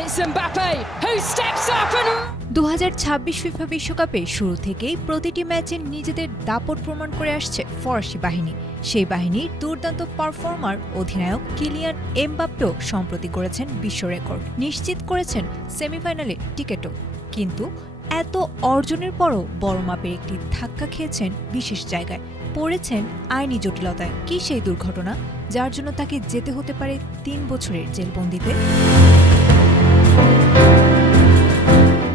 It's Mbappe who steps up and 2026 FIFA বিশ্বকাপে শুরু থেকেই প্রতিটি ম্যাচে নিজেদের দাপট প্রমাণ করে আসছে ফরাসি বাহিনী। সেই বাহিনীর দুর্দান্ত পারফর্মার অধিনায়ক কিলিয়ান এমবাপ্পেও সম্প্রতি করেছেন বিশ্ব রেকর্ড, নিশ্চিত করেছেন সেমিফাইনালে টিকেটও। কিন্তু এত অর্জনের পরও বড় মাপের একটি ধাক্কা খেয়েছেন বিশেষ জায়গায়, পড়েছেন আইনি জটিলতায়। কি সেই দুর্ঘটনা যার জন্য তাকে যেতে হতে পারে 3 বছরের জেলবন্দিতে?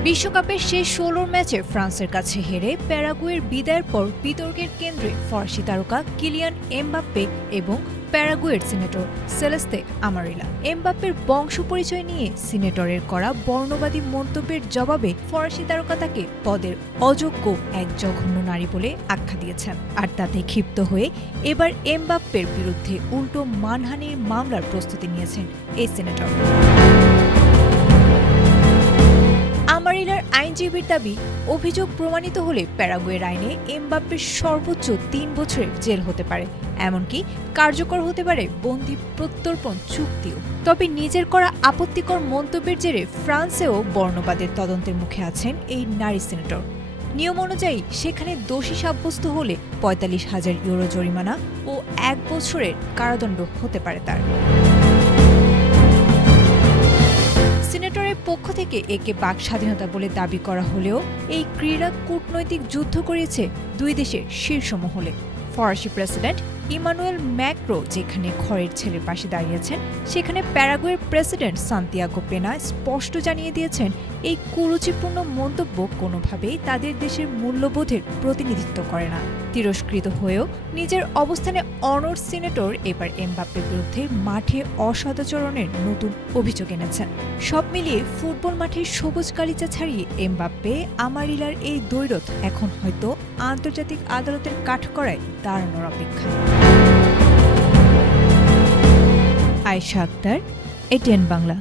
বিশ্বকাপের শেষ 16 ম্যাচে ফ্রান্সের কাছে হেরে প্যারাগুয়ের বিদায়ের পর বিতর্কের কেন্দ্রে ফরাসি তারকা কিলিয়ান এমবাপ্পে এবং প্যারাগুয়ের সিনেটর সেলেস্তে আমারিলা। এমবাপ্পের বংশ পরিচয় নিয়ে সিনেটরের করা বর্ণবাদী মন্তব্যের জবাবে ফরাসি তারকা তাকে পদের অযোগ্য এক জঘন্য নারী বলে আখ্যা দিয়েছেন। আর তাতে ক্ষিপ্ত হয়ে এবার এমবাপ্পের বিরুদ্ধে উল্টো মানহানির মামলার প্রস্তুতি নিয়েছেন এই সিনেটর। আমারিলার আইনজীবীর দাবি, অভিযোগ প্রমাণিত হলে প্যারাগুয়ের আইনে এমবাপ্পের সর্বোচ্চ 3 বছরের জেল হতে পারে, এমনকি কার্যকর হতে পারে বন্দি প্রত্যর্পণ চুক্তিও। তবে নিজের করা আপত্তিকর মন্তব্যের জেরে ফ্রান্সেও বর্ণবাদের তদন্তের মুখে আছেন এই নারী সিনেটর। নিয়ম অনুযায়ী সেখানে দোষী সাব্যস্ত হলে 45,000 ইউরো জরিমানা ও 1 বছরের কারাদণ্ড হতে পারে তার। সিনেটরের পক্ষ থেকে একে বাক স্বাধীনতা বলে দাবি করা হলেও এই ক্রীড়া কূটনৈতিক যুদ্ধ করিয়েছে দুই দেশের শীর্ষ মহলে। ফরাসি প্রেসিডেন্ট ইমানুয়েল ম্যাক্রো যেখানে ঘরের ছেলের পাশে দাঁড়িয়েছেন, সেখানে প্যারাগুয়ের প্রেসিডেন্ট সান্তিয়াগো পেনা স্পষ্ট জানিয়ে দিয়েছেন এই কুরুচিপূর্ণ মন্তব্য কোনোভাবেই তাদের দেশের মূল্যবোধের প্রতিনিধিত্ব করে না। তিরস্কৃত হয়েও নিজের অবস্থানে অনড় সিনেটর এবার এমবাপ্পের বিরুদ্ধে মাঠে অসদাচরণের নতুন অভিযোগ এনেছেন। সব মিলিয়ে ফুটবল মাঠের সবুজ গালিচা ছাড়িয়ে এমবাপ্পে আমারিলার এই দ্বৈরথ এখন হয়তো আন্তর্জাতিক আদালতের কাঠগড়ায় দাঁড়ানোর অপেক্ষা। আয়েশা আক্তার, এটিএন বাংলা।